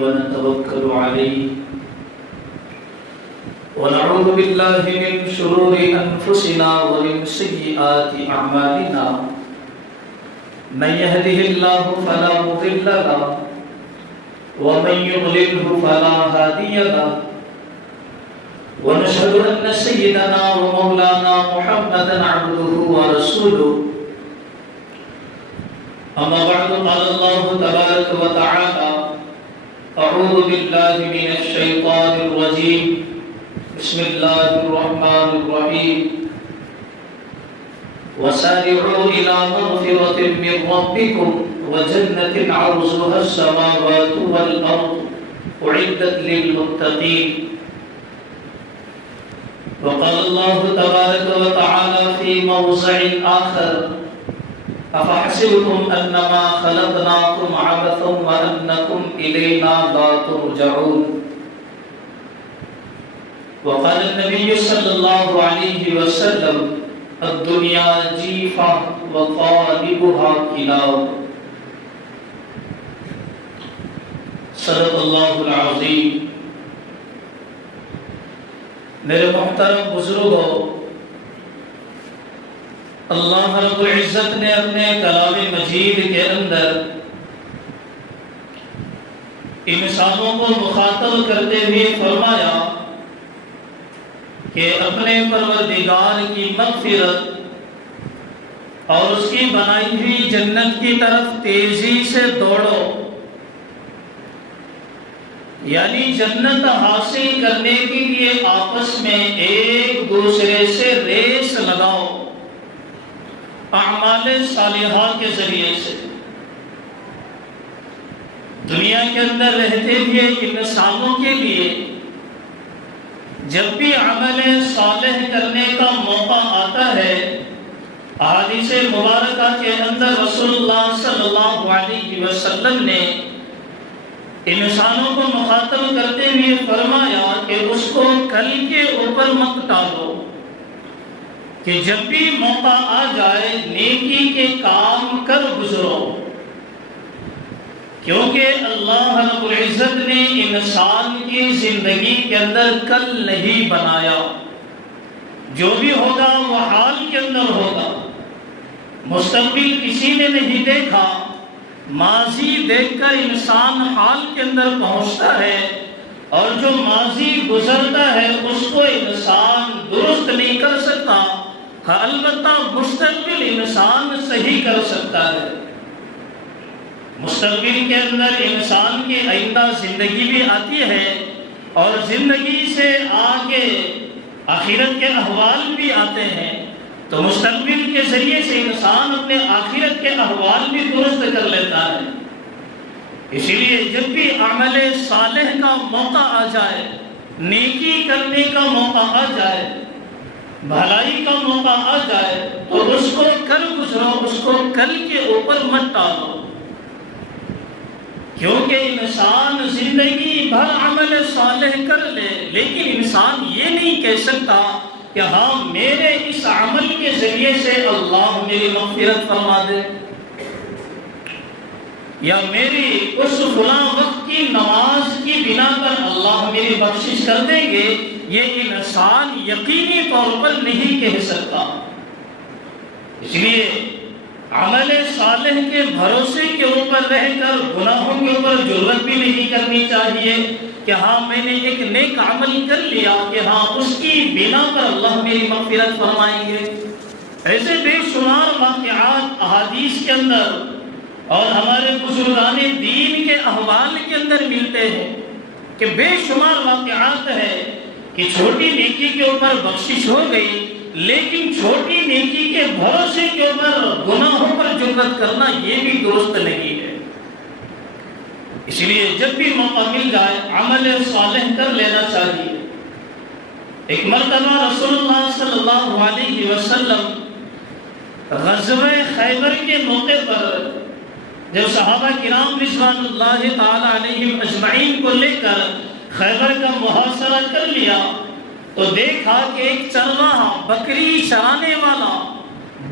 ونتوكل عليه ونعوذ بالله من شرور أنفسنا ومن سيئات أعمالنا من يهده الله فلا مضل له ومن يضلله فلا هادي له ونشهد أن سيدنا ومولانا محمدا عبده ورسوله أما بعد قال الله تبارك وتعالى أعوذ بالله من الشيطان الرجيم بسم الله الرحمن الرحيم وسارعوا إلى مغفرة من ربكم وجنة عرضها السماوات والأرض أعدت للمتقين وقال الله تبارك وتعالى في موضع آخر أفحسبتم أنما خلقناكم عبثا وأنكم إلينا لا ترجعون وقال النبي صلى الله عليه وسلم الدنيا جيفة وطالبها كلاب صدق اللہ العظیم۔ میرے محترم بزرگوں، اللہ رب العزت نے اپنے کلام مجید کے اندر انسانوں کو مخاطب کرتے ہوئے فرمایا کہ اپنے پروردگار کی مغفرت اور اس کی بنائی ہوئی جنت کی طرف تیزی سے دوڑو، یعنی جنت حاصل کرنے کے لیے آپس میں ایک دوسرے سے ریس لگاؤ اعمال صالحہ کے ذریعے سے۔ دنیا کے اندر رہتے ہوئے انسانوں کے لیے جب بھی عمل صالح کرنے کا موقع آتا ہے، احادیث مبارکہ کے اندر رسول اللہ صلی اللہ علیہ وسلم نے انسانوں کو مخاطب کرتے ہوئے فرمایا کہ اس کو کل کے اوپر مت ٹالو، کہ جب بھی موقع آ جائے نیکی کے کام کر گزرو، کیونکہ اللہ رب العزت نے انسان کی زندگی کے اندر کل نہیں بنایا، جو بھی ہوگا وہ حال کے اندر ہوگا، مستقبل کسی نے نہیں دیکھا، ماضی دیکھ کر انسان حال کے اندر پہنچتا ہے، اور جو ماضی گزرتا ہے اس کو انسان درست نہیں کر سکتا، البتہ مستقبل انسان صحیح کر سکتا ہے۔ مستقبل کے اندر انسان کی آئندہ زندگی بھی آتی ہے، اور زندگی سے آگے آخرت کے احوال بھی آتے ہیں، تو مستقبل کے ذریعے سے انسان اپنے آخرت کے احوال بھی درست کر لیتا ہے۔ اسی لیے جب بھی عمل صالح کا موقع آ جائے، نیکی کرنے کا موقع آ جائے، بھلائی کا موقع آ جائے، تو اس کو کل گزرو، اس کو کل کے اوپر مت ٹالو، کیونکہ انسان زندگی بھر عمل صالح کر لے، لیکن انسان یہ نہیں کہہ سکتا کہ ہاں میرے اس عمل کے ذریعے سے اللہ میری مغفرت فرما دے، یا میری اس فلاں وقت کی نماز کی بنا پر اللہ میری بخشش کر دیں گے، یہ انسان یقینی طور پر نہیں کہہ سکتا۔ اس لیے عمل صالح کے بھروسے کے اوپر رہ کر گناہوں کے اوپر جرأت بھی نہیں کرنی چاہیے کہ ہاں میں نے ایک نیک عمل کر لیا کہ ہاں اس کی بنا پر اللہ میری مغفرت فرمائیں گے۔ ایسے بے شمار واقعات احادیث کے اندر اور ہمارے بزرگان دین کے احوال کے اندر ملتے ہیں کہ بے شمار واقعات ہے کہ چھوٹی نیکی کے اوپر بخشش ہو گئی، لیکن چھوٹی نیکی کے بھروسے کے اوپر گناہوں پر جرأت کرنا یہ بھی درست نہیں ہے۔ اس لیے جب بھی موقع مل جائے عمل صالح کر لینا چاہیے۔ ایک مرتبہ رسول اللہ صلی اللہ علیہ وسلم غزوہ خیبر کے موقع پر جب صحابہ کرام رضوان اللہ تعالی علیہم اجمعین کو لے کر خیبر کا محاصرہ کر لیا، تو دیکھا کہ ایک چرواہا بکری چرانے والا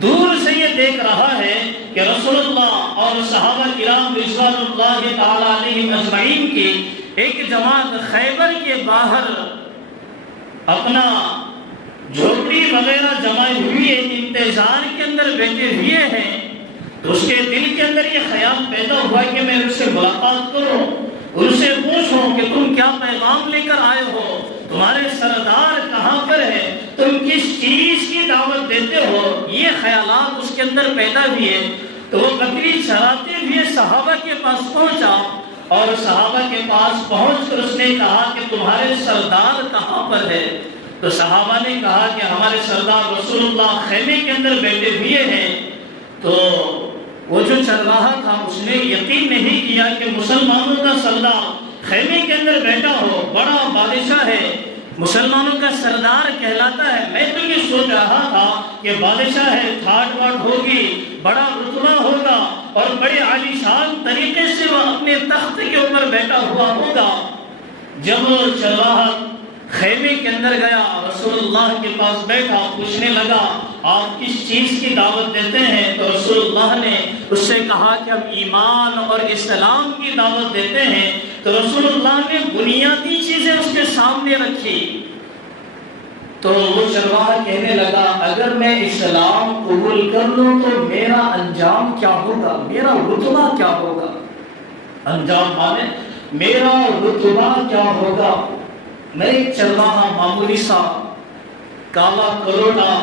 دور سے یہ دیکھ رہا ہے کہ رسول اللہ اور صحابہ کرام رضوان اللہ تعالی علیہم اجمعین کی ایک جماعت خیبر کے باہر اپنا جھوپڑی وغیرہ جمائے ہوئے انتظار کے اندر بیٹھے ہوئے ہیں، تو اس کے دل کے اندر یہ خیال پیدا ہوا کہ میں ان سے ملاقات کروں، ان سے پوچھوں کہ تم کیا پیغام لے کر آئے ہو، تمہارے سردار کہاں پر ہے، تم کس چیز کی دعوت دیتے ہو۔ یہ خیالات اس کے اندر پیدا ہوئے تو وہ بکری چراتے ہوئے صحابہ کے پاس پہنچا، اور صحابہ کے پاس پہنچ کر اس نے کہا کہ تمہارے سردار کہاں پر ہے؟ تو صحابہ نے کہا کہ ہمارے سردار رسول اللہ خیمے کے اندر بیٹھے ہوئے ہیں۔ تو وہ جو چرواہا تھا اس نے یقین نہیں کیا کہ مسلمانوں کا سردار خیمے کے اندر بیٹھا ہو، بڑا بادشاہ ہے، مسلمانوں کا سردار کہلاتا ہے۔ میں تو یہ سوچ رہا تھا کہ بادشاہ ہے، ٹھاٹ واٹ ہوگی، بڑا رتبہ ہوگا اور بڑے عالیشان طریقے سے وہ اپنے تخت کے اوپر بیٹھا ہوا ہوگا۔ جب وہ چرواہا خیمے کے اندر گیا، رسول اللہ کے پاس بیٹھا، پوچھنے لگا آپ کس چیز کی دعوت دیتے ہیں؟ تو رسول اللہ نے اس سے کہا کہ ہم ایمان اور اسلام کی دعوت دیتے ہیں۔ تو رسول اللہ نے بنیادی چیزیں اس کے سامنے رکھی۔ تو وہ چرواہا کہنے لگا اگر میں اسلام قبول کر لوں تو میرا انجام کیا ہوگا، میرا رتبہ کیا ہوگا؟ انجام مانے میرا رتبہ کیا ہوگا؟ میں ایک چرواہا، معمولی سا کالا کروٹا،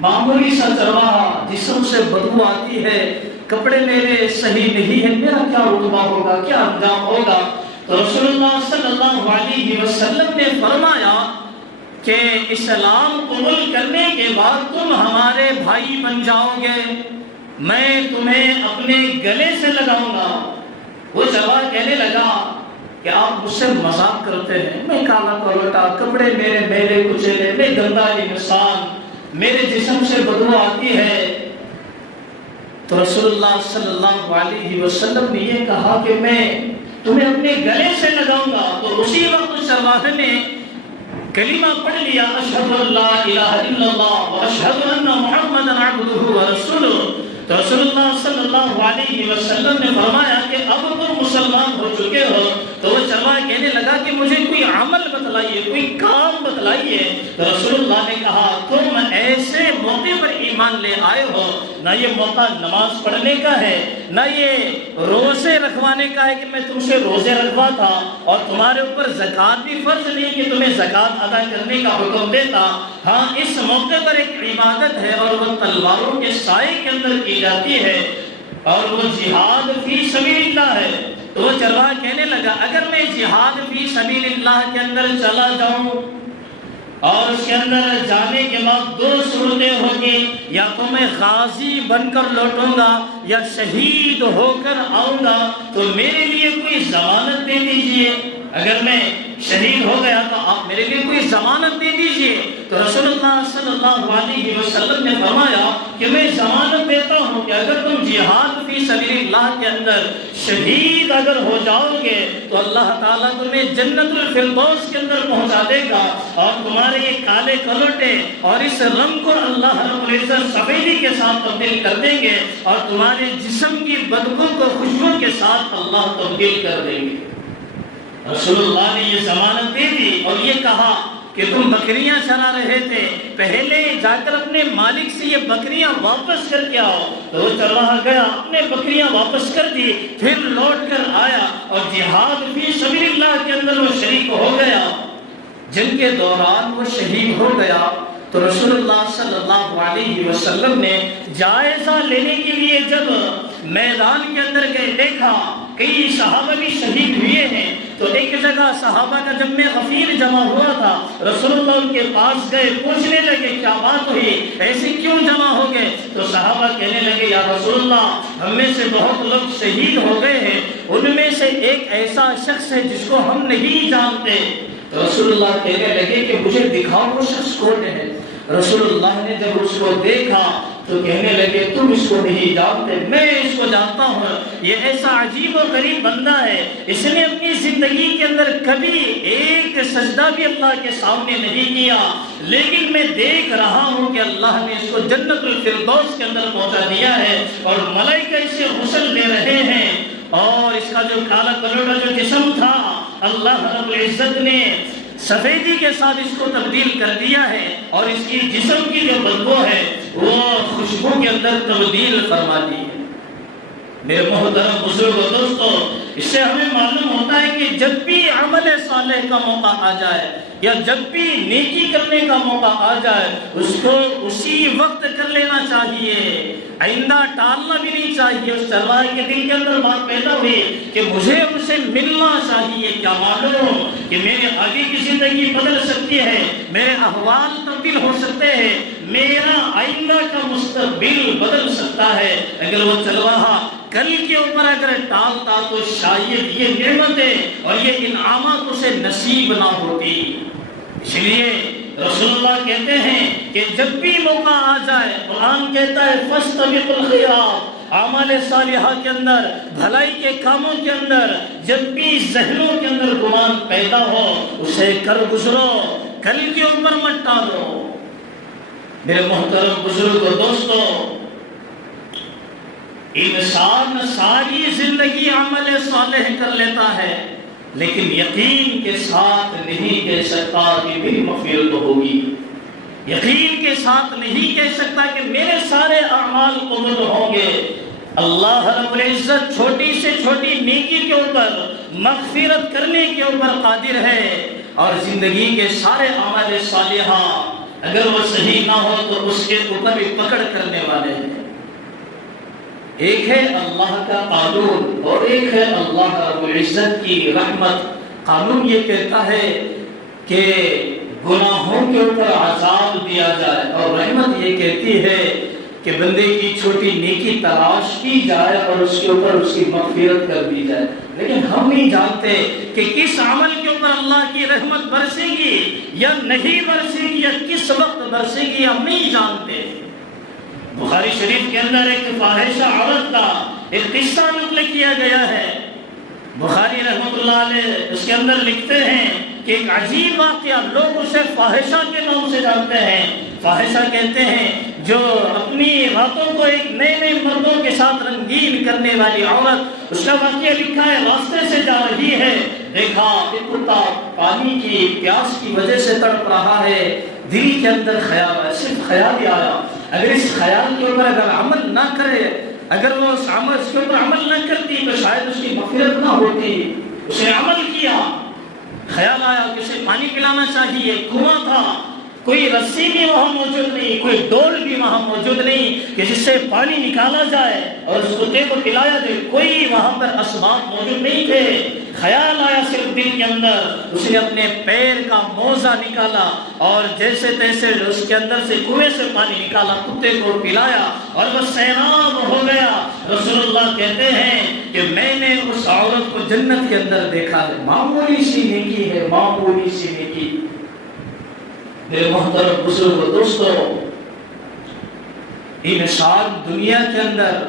معمولی سا چرواہا، جسم سے بدبو آتی ہے، کپڑے میرے صحیح نہیں ہیں، میرا کیا رتبہ ہوگا، کیا انجام ہوگا؟ تو رسول اللہ صلی اللہ علیہ وسلم نے فرمایا کہ اسلام قبول کرنے کے بعد تم ہمارے بھائی بن جاؤ گے، میں تمہیں اپنے گلے سے لگاؤں گا۔ وہ چرواہا کہنے لگا کہ آپ مجھ سے مذاق کرتے ہیں، میں کالا کروٹا، کپڑے میرے میلے کچیلے، میں گندا انسان، میرے جسم سے بدبو آتی ہے۔ تو رسول اللہ صلی اللہ علیہ وسلم نے یہ کہا کہ میں تمہیں اپنے گلے سے لگاؤں گا۔ تو اسی وقت چرواہے نے کلمہ پڑھ لیا، اشہد ان لا الہ الا اللہ واشہد ان محمدا عبدہ ورسولہ۔ تو رسول اللہ صلی اللہ علیہ وسلم نے فرمایا کہ اب تم مسلمان ہو چکے ہو۔ تو وہ چرواہا کہنے لگا کہ مجھے کوئی عمل بتلائیے، کوئی کام بتلائیے۔ تو رسول اللہ نے کہا تم ایسے موقع پر ایمان لے آئے ہو، نہ یہ موقع نماز پڑھنے کا ہے، نہ یہ روزے رکھوانے کا ہے کہ میں تم سے روزے رکھوا تھا، اور تمہارے اوپر زکوٰۃ بھی فرض نہیں کہ تمہیں زکوٰۃ ادا کرنے کا حکم دیتا۔ ہاں اس موقع پر ایک عبادت ہے اور وہ تلواروں کے سائے کے اندر کی جاتی ہے، اور وہ جہاد فی سبیل اللہ ہے۔ تو وہ چرواہا کہنے لگا اگر میں جہاد فی سبیل اللہ کے اندر چلا جاؤں اور اس کے اندر جانے کے بعد دو صورتیں ہوگی، یا تو میں غازی بن کر لوٹوں گا یا شہید ہو کر آؤں گا، تو میرے لیے کوئی ضمانت دے دیجئے۔ اگر میں شہید ہو گیا تو آپ میرے لیے کوئی ضمانت دے دیجئے۔ تو رسول اللہ صلی اللہ علیہ وسلم نے فرمایا کہ میں ضمانت دیتا ہوں کہ اگر تم جہاد فی سبیل اللہ کے اندر شہید اگر ہو جاؤ گے تو اللہ تعالیٰ تمہیں جنت الفردوس کے اندر پہنچا دے گا، اور تمہارے یہ کالے کروٹے اور اس رنگ کو اللہ رب العزت سفیدی کے ساتھ تبدیل کر دیں گے، اور تمہارے جسم کی بدبو کو خوشبو کے ساتھ اللہ تبدیل کر دیں گے۔ رسول اللہ نے یہ ضمانت دے دی اور یہ کہا کہ تم بکریاں چرا رہے تھے، پہلے جا کر اپنے مالک سے یہ بکریاں واپس کر کے آؤ۔ تو وہ چرواہا گیا، اپنے بکریاں واپس کر دی، پھر لوٹ کر آیا اور جہاد فی سبیل اللہ کے اندر وہ شریک ہو گیا، جن کے دوران وہ شہید ہو گیا۔ تو رسول اللہ صلی اللہ علیہ وسلم نے جائزہ لینے کے لیے جب میدان کے اندر گئے، دیکھا کئی صحابہ بھی شہید ہوئے ہیں، تو ایک جگہ صحابہ کا جمع غفیر جمع ہوا تھا، رسول اللہ ان کے پاس گئے، پوچھنے لگے کیا بات ہوئی، ایسے کیوں جمع ہو گئے؟ تو صحابہ کہنے لگے یا رسول اللہ ہم میں سے بہت لوگ شہید ہو گئے ہیں، ان میں سے ایک ایسا شخص ہے جس کو ہم نہیں جانتے۔ تو رسول اللہ کہنے لگے کہ مجھے دکھاؤ وہ شخص کون ہے۔ رسول اللہ نے جب اس کو دیکھا تو کہنے لگے تم اس کو نہیں جانتے، میں اس کو جانتا ہوں، یہ ایسا عجیب و غریب بندہ ہے، اس نے اپنی زندگی کے اندر کبھی ایک سجدہ بھی اللہ کے سامنے نہیں کیا، لیکن میں دیکھ رہا ہوں کہ اللہ نے اس کو جنت الفردوس کے اندر پہنچا دیا ہے اور ملائکہ اسے غسل دے رہے ہیں، اور اس کا جو کالا کلوٹا جو جسم تھا اللہ رب العزت نے سفیدی کے ساتھ اس کو تبدیل کر دیا ہے، اور اس کی جسم کی جو بدبو ہے وہ خوشبو کے اندر تبدیل فرما دی ہے۔ میرے محترم بزرگ و دوستو، اس سے ہمیں معلوم ہوتا ہے کہ جب بھی عمل صالح کا موقع آ جائے یا جب بھی نیکی کرنے کا موقع آ جائے اس کو اسی وقت کر لینا چاہیے، آئندہ ٹالنا بھی نہیں چاہیے۔ اس چرواہے کے دل کے اندر بات پیدا ہوئی کہ مجھے ان سے ملنا چاہیے، کیا معلوم کہ میرے آگے کی زندگی بدل سکتی ہے، میرے احوال تبدیل ہو سکتے ہیں، میرا آئندہ کا مستقبل بدل سکتا ہے۔ اگر وہ چرواہا کل کے اوپر اگر ٹالتا تو شاید یہ نعمتیں اور یہ انعامات اسے نصیب نہ ہوتی۔ اس لیے رسول اللہ کہتے ہیں کہ جب بھی موقع آ جائے، قرآن کہتا ہے فاستبقوا الخیرات، اعمال صالحہ کے اندر، بھلائی کے کاموں کے اندر جب بھی ذہنوں کے اندر گمان پیدا ہو اسے کر گزرو، کل کے اوپر مت ٹالو۔ میرے محترم بزرگ و دوستو، انسان ساری زندگی عمل صالح کر لیتا ہے لیکن یقین کے ساتھ نہیں کہہ سکتا کہ میری مغفرت ہوگی، یقین کے ساتھ نہیں کہہ سکتا کہ میرے سارے اعمال قبول ہوں گے۔ اللہ رب العزت چھوٹی سے چھوٹی نیکی کے اوپر مغفرت کرنے کے اوپر قادر ہے، اور زندگی کے سارے اعمال صالحہ اگر وہ صحیح نہ ہو تو اس کے اوپر بھی پکڑ کرنے والے ہیں۔ ایک ہے اللہ کا قانون اور ایک ہے اللہ رب العزت کی رحمت۔ قانون یہ کہتا ہے کہ گناہوں کے اوپر عذاب دیا جائے، اور رحمت یہ کہتی ہے کہ بندے کی چھوٹی نیکی تلاش کی جائے اور اس کے اوپر اس کی مغفرت کر دی جائے۔ لیکن ہم نہیں جانتے کہ کس عمل کے اوپر اللہ کی رحمت برسے گی یا نہیں برسے گی، یا کس وقت برسے گی ہم نہیں جانتے۔ بخاری شریف کے اندر ایک فاحشہ عورت کا ایک قصہ نقل کیا گیا ہے۔ بخاری رحمۃ اللہ علیہ اس کے اندر لکھتے ہیں کہ ایک عجیب واقعہ، لوگ اسے فاحشہ کے نام سے جانتے ہیں۔ فاحشہ کہتے ہیں جو اپنی راتوں کو ایک نئے نئے مردوں کے ساتھ رنگین کرنے والی عورت۔ اس کا واقعہ لکھا ہے، راستے سے جا رہی ہے، دیکھا ایک کتا پانی کی پیاس کی وجہ سے تڑپ رہا ہے، دل کے اندر خیال ہے، صرف خیال ہی آیا، اگر اس خیال کے اوپر اگر عمل نہ کرے، اگر وہ اس کے اوپر عمل نہ کرتی تو شاید اس کی مغفرت نہ ہوتی۔ اس نے عمل کیا، خیال آیا کہ اسے پانی پلانا چاہیے، کنواں تھا، کوئی رسی بھی وہاں موجود نہیں، کوئی ڈول بھی وہاں موجود نہیں کہ جس سے پانی نکالا جائے اور اس کتے کو پلایا جائے، کوئی وہاں پر اسباب موجود نہیں تھے۔ خیال آیا صرف دل کے اندر، اس نے اپنے پیر کا موزہ نکالا اور جیسے تیسے اس کے اندر سے کنویں سے پانی نکالا، کتے کو پلایا اور وہ سیراب ہو گیا۔ رسول اللہ کہتے ہیں کہ میں نے اس عورت کو جنت کے اندر دیکھا ہے، معمولی سی نیکی ہے، معمولی سی نیکی۔ میرے محترم بزرگ و دوستو، انسان دنیا کے اندر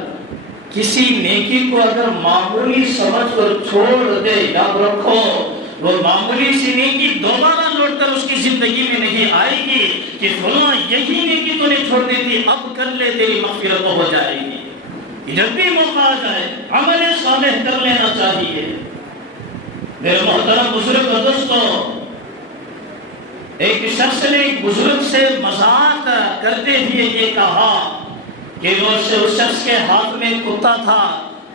کسی نیکی کو اگر معمولی سمجھ کر چھوڑ دے، یاد رکھو وہ معمولی سی نیکی دوبارہ لوٹ کر اس کی زندگی میں نہیں آئے گی کہ فلاں یہی نیکی تو نے چھوڑ دی تھی، اب کر لے تیری مغفرت ہو جائے گی۔ جب بھی موقع آ جائے عمل صالح کر لینا چاہیے۔ میرے محترم بزرگ و دوستو، ایک شخص نے ایک بزرگ سے مذاق کرتے ہوئے یہ کہا کہ وہ اس شخص کے ہاتھ میں کتا تھا،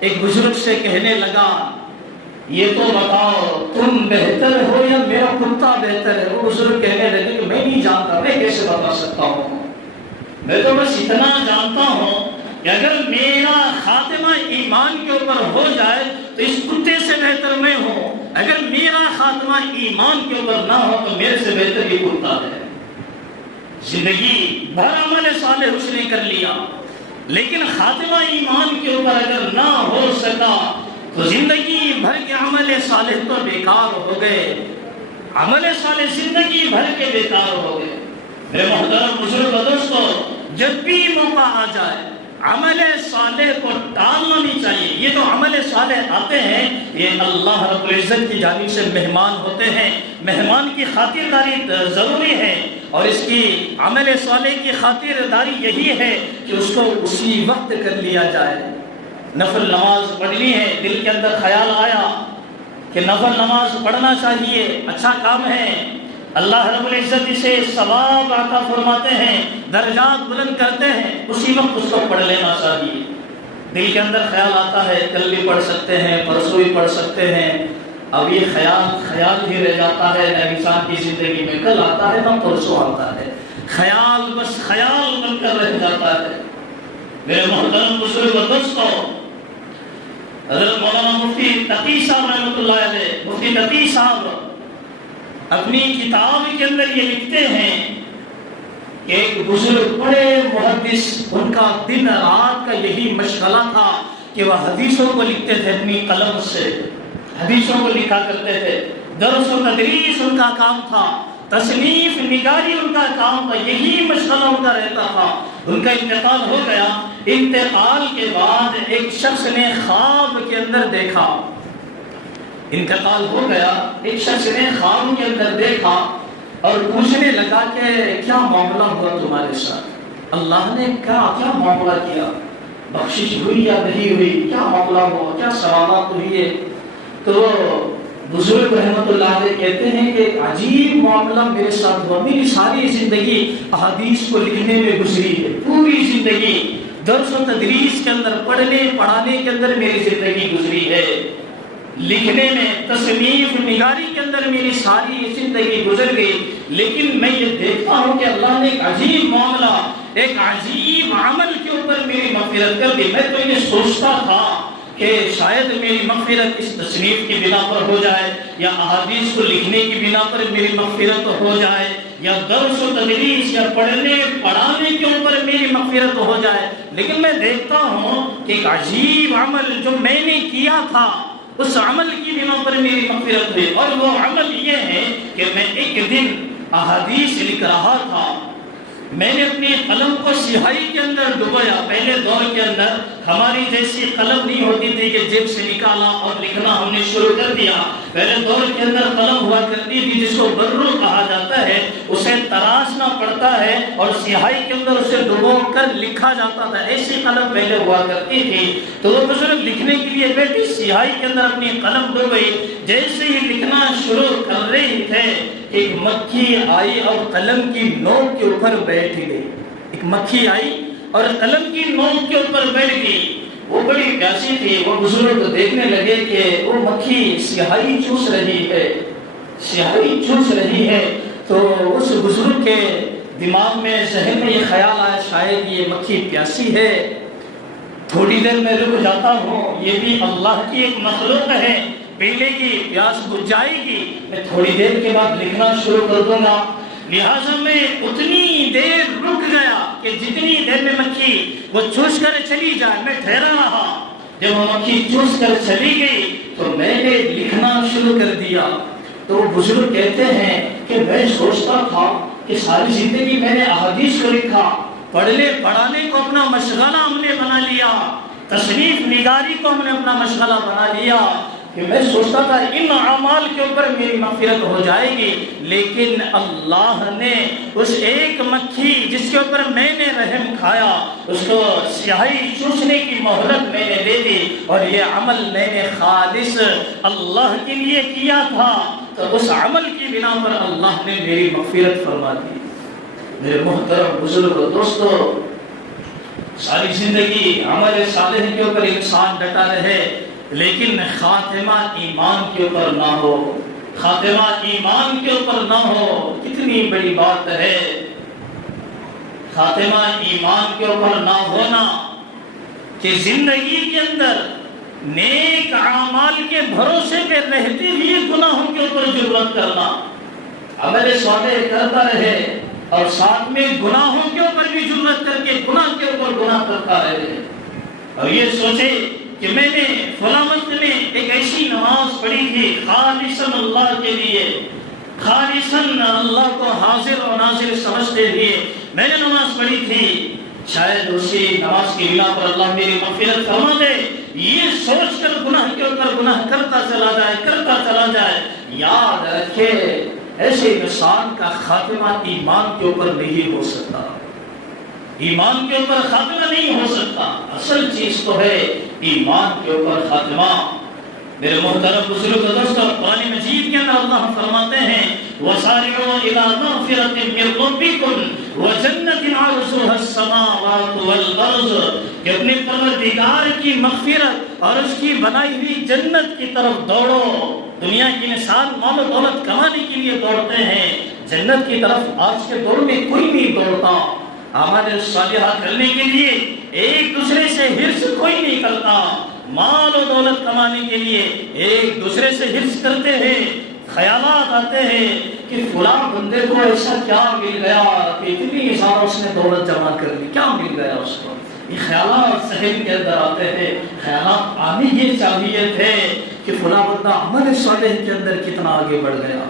ایک بزرگ سے کہنے لگا یہ تو بتاؤ تم بہتر ہو یا میرا کتا بہتر ہے؟ وہ بزرگ کہنے لگے کہ میں نہیں جانتا، میں کیسے بتا سکتا ہوں، میں تو بس اتنا جانتا ہوں کہ اگر میرا خاتمہ ایمان کے اوپر ہو جائے تو اس کتے سے بہتر میں ہوں، اگر میرا خاتمہ ایمان کے اوپر نہ ہو تو میرے سے بہتر یہ کتا ہے۔ زندگی بھر عمل صالح اس نے کر لیا لیکن خاتمہ ایمان کے اوپر اگر نہ ہو سکا تو زندگی بھر کے عمل صالح تو بیکار ہو گئے، عمل صالح زندگی بھر کے بیکار ہو گئے۔ میرے محترم بزرگ و دوستو، جب بھی موقع آ جائے عمل صالح کو ٹالنا نہیں چاہیے. یہ تو عمل صالح آتے ہیں، یہ اللہ رب العزت کی جانب سے مہمان ہوتے ہیں. مہمان کی خاطرداری ضروری ہے، اور اس کی عمل صالح کی خاطرداری یہی ہے کہ اس کو اسی وقت کر لیا جائے. نفل نماز پڑھنی ہے، دل کے اندر خیال آیا کہ نفل نماز پڑھنا چاہیے، اچھا کام ہے، اللہ رب العزت اسے ثواب عطا فرماتے ہیں، درجات بلند کرتے ہیں، اسی وقت اس کو پڑھ لینا چاہیے. دل کے اندر خیال آتا ہے کل بھی پڑھ سکتے ہیں، پرسوں بھی پڑھ سکتے ہیں، اب یہ خیال ہی رہ جاتا ہے نہ انسان کی زندگی میں، کل آتا ہے نہ پرسوں آتا ہے، خیال بس خیال بن کر رہ جاتا ہے. میرے محترم بزرگ و دوستو، حضرت مولانا مفتی تقی صاحب رحمۃ اللہ علیہ، مفتی تقی صاحب اپنی کتاب کے اندر یہ لکھتے ہیں کہ ایک بزرگ بڑے محدث، ان کا دن رات کا یہی مشغلہ تھا کہ وہ حدیثوں کو لکھتے تھے، اپنی قلم سے حدیثوں کو لکھا کرتے تھے. درس و تدریس ان کا کام تھا، تصنیف نگاری ان کا کام تھا، یہی مشغلہ ان کا رہتا تھا. ان کا انتقال ہو گیا. انتقال کے بعد ایک شخص نے خواب کے اندر دیکھا، انتقال ہو گیا، ایک شخص نے خواب کے اندر دیکھا اور پوچھنے لگا کہ کیا معاملہ ہوا تمہارے ساتھ، اللہ نے کیا معاملہ کیا، بخشش ہوئی یا نہیں ہوئی، کیا معاملہ ہوا، کیا سوالات ہوئے. تو بزرگ رحمت اللہ علیہ کہتے ہیں کہ عجیب معاملہ میرے ساتھ ہوا. میری ساری زندگی احادیث کو لکھنے میں گزری ہے، پوری زندگی درس و تدریس کے اندر، پڑھنے پڑھانے کے اندر میری زندگی گزری ہے، لکھنے میں، تصنیف نگاری کے اندر میری ساری زندگی گزر گئی. لیکن میں یہ دیکھتا ہوں کہ اللہ نے ایک عجیب معاملہ، ایک عجیب عمل کے اوپر میری مغفرت کر دی. میں تو یہ سوچتا تھا کہ شاید میری مغفرت اس تصنیف کی بنا پر ہو جائے، یا احادیث کو لکھنے کی بنا پر میری مغفرت ہو جائے، یا درس و تدریس یا پڑھنے پڑھانے کے اوپر میری مغفرت ہو جائے. لیکن میں دیکھتا ہوں کہ ایک عجیب عمل جو میں نے کیا تھا، اس عمل کی بنا پر میری مغفرت ہوئی. اور وہ عمل یہ ہے کہ میں ایک دن احادیث لکھ رہا تھا، میں نے اپنی قلم کو سیاہی کے اندر ڈبویا. پہلے دور کے اندر ہماری جیسی قلم نہیں ہوتی تھی کہ جیب سے نکالا اور لکھنا ہم نے شروع کر دیا. پہلے دور کے اندر قلم ہوا کرتی تھی جس کو برو کہا جاتا ہے، اسے تراشنا پڑتا ہے اور سیاہی کے اندر اسے ڈبو کر لکھا جاتا تھا. ایسی قلم پہلے ہوا کرتی تھی. تو وہ بزرگ لکھنے کے لیے بیٹھی، سیاہی کے اندر اپنی قلم ڈبوئی. جیسے ہی لکھنا شروع کر رہے تھے، ایک مکھی آئی اور قلم کی نوک کے اوپر بیٹھ گئی. ایک مکھی آئی اور قلم کی نوک کے اوپر بیٹھ گئی. وہ بڑی پیاسی تھی. وہ بزرگ دیکھنے لگے کہ وہ مکھی سیاہی چوس رہی ہے، سیاہی چوس رہی ہے. تو اس بزرگ کے دماغ میں، ذہن میں یہ خیال آیا شاید یہ مکھی پیاسی ہے، تھوڑی دیر میں رک جاتا ہوں، یہ بھی اللہ کی ایک مخلوق ہے، پیلے کی پیاس بجھ جائے گی، میں تھوڑی دیر کے بعد لکھنا شروع کر دوں گا. لہٰذا میں اتنی دیر رک گیا کہ جتنی دیر میں مکھی وہ چوس کر چلی جائے میں ٹھہرا رہا. جب وہ مکھی چوس کر چلی گئی تو میں نے لکھنا شروع کر دیا. تو وہ بزرگ کہتے ہیں کہ میں سوچتا تھا کہ ساری زندگی میں نے احادیث کو لکھا، پڑھنے پڑھانے کو اپنا مشغلہ ہم نے بنا لیا، تصنیف نگاری کو ہم نے اپنا مشغلہ بنا لیا، کہ میں سوچتا تھا ان اعمال کے اوپر میری مغفرت ہو جائے گی. لیکن اللہ نے اس ایک مکھی جس کے اوپر میں نے رحم کھایا، اس کو سیاہی چوسنے کی مہلت میں نے دے دی، اور یہ عمل میں نے خالص اللہ کے لیے کیا تھا. تو اس عمل کی بنا پر اللہ نے میری مغفرت فرما دی. میرے محترم بزرگ و دوستو، ساری زندگی عمل صالح کے اوپر انسان ڈٹا رہے، لیکن خاتمہ ایمان کے اوپر نہ ہو، خاتمہ ایمان کے اوپر نہ ہو. کتنی بڑی بات ہے خاتمہ ایمان کے اوپر نہ ہونا، کہ زندگی کے اندر نیک اعمال کے بھروسے پہ رہتے ہوئے گناہوں کے اوپر جرأت کرنا، عمل صالح کرتا رہے اور ساتھ میں گناہوں کے اوپر بھی جرأت کر کے گناہ کے اوپر گناہ کرتا رہے، اور یہ سوچے کہ میں نے فلاں وقت میں ایک ایسی نماز پڑھی تھی خالصاً اللہ کے لیے، خالصاً اللہ کو حاضر و ناظر سمجھتے ہوئے میں نے نماز پڑھی تھی، شاید اسی نماز کی بنا پر اللہ میری مغفرت فرما دے، یہ سوچ کر گناہ کے اوپر گناہ کرتا چلا جائے، یاد رکھے ایسے انسان کا خاتمہ ایمان کے اوپر نہیں ہو سکتا، ایمان کے اوپر خاتمہ نہیں ہو سکتا۔ اصل چیز تو ہے ایمان کے اوپر خاتمہ۔ میرے محترم بزرگ دوستو، قرآن مجید کے اندر اللہ فرماتے ہیں وَسَارِعُوا إِلَىٰ مَغْفِرَةٍ مِّن رَّبِّكُمْ وَجَنَّةٍ عَرْضُهَا السَّمَاوَاتُ وَالْأَرْضُ، کہ اپنے پروردگار کی مغفرت اور اس کی بنائی ہوئی جنت کی طرف دوڑو۔ دنیا کی انسان مال و دولت کمانے کے لیے دوڑتے ہیں، جنت کی طرف آج کے دور میں کوئی نہیں دوڑتا۔ اعمال صالحہ کرنے کے لیے ایک دوسرے سے حرص کوئی نہیں کرتا، مال و دولت کمانے کے لیے ایک دوسرے سے حرص کرتے ہیں، خیالات آتے ہیں کہ فلاں بندے کو ایسا کیا مل گیا کہ اتنی زیادہ اس نے دولت جمع کر لی، کیا مل گیا اس کو، یہ خیالات ذہن کے اندر آتے ہیں۔ خیالات آنے یہ چاہیے تھے کہ فلاں بندہ عمل صالح کے اندر کتنا آگے بڑھ گیا۔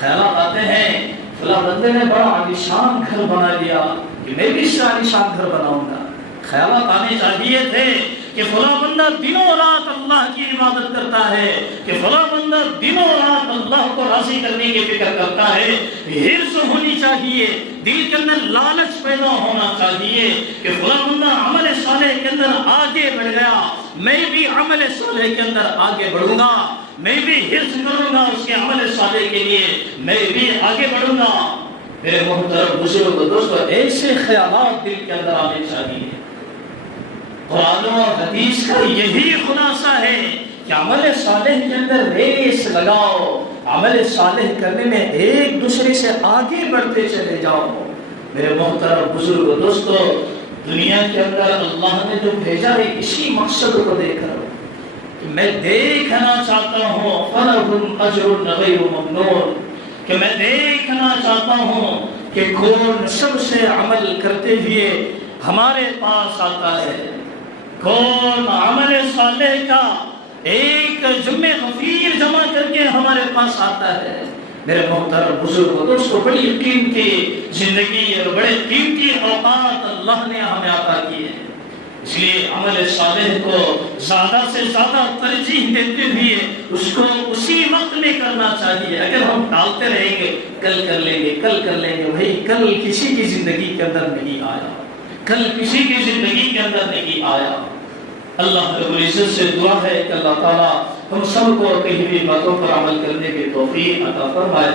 خیالات آتے ہیں فلاں بندے نے بڑا عالیشان گھر بنا لیا کہ میں بھی اس سے عالیشان گھر بناؤں گا۔ خیالات آنے چاہیے تھے کہ فلاں بندہ دنوں رات اللہ کی عبادت کرتا ہے، کہ فلاں بندہ دنوں رات اللہ کو راضی کرنے کی فکر کرتا ہے۔ حرص ہونی چاہیے، دل کے اندر لالچ پیدا ہونا چاہیے کہ فلاں بندہ عمل صالح کے اندر آگے بڑھ گیا، میں بھی عمل صالح کے اندر آگے بڑھوں گا، میں بھی حرص کروں گا اس کے عمل صالح کے لیے، میں بھی آگے بڑھوں گا۔ میرے محترم بزرگ دوستو، ایسے خیالات دل کے اندر آنے چاہیے۔ قرآن و حدیث کا یہی خلاصہ ہے کہ عمل صالح کے اندر ریس لگاؤ، عمل صالح کرنے میں ایک دوسرے سے آگے بڑھتے چلے جاؤ۔ میرے محترم بزرگ دوستو، دنیا کے اندر اللہ نے جو بھیجا ہے اسی مقصد کو دے کر کہ میں دیکھنا چاہتا ہوں فَلَهُمْ أَجْرٌ غَيْرُ مَمْنُونٍ، کہ میں دیکھنا چاہتا ہوں کہ کون سب سے عمل کرتے ہوئے ہمارے پاس آتا ہے، کون عمل صالح کا ایک جمع غفیر جمع کر کے ہمارے پاس آتا ہے۔ میرے محترم بزرگ دوستو، بڑی قیمتی زندگی اور بڑے قیمتی اوقات اللہ نے ہمیں عطا کی ہے، اس لیے عمل صالح کو زیادہ سے زیادہ ترجیح دیتے ہوئے اس کو اسی وقت میں کرنا چاہیے۔ اگر ہم ٹالتے رہیں گے کل کر لیں گے، کل کر لیں گے، بھائی کل کسی کی زندگی کے اندر نہیں آیا، کل کسی کی زندگی کے اندر نہیں آیا۔ اللہ رب العزت سے دعا ہے کہ اللہ تعالیٰ ہم سب کو کہیں بھی باتوں پر عمل کرنے کی توفیق عطا فرمائے۔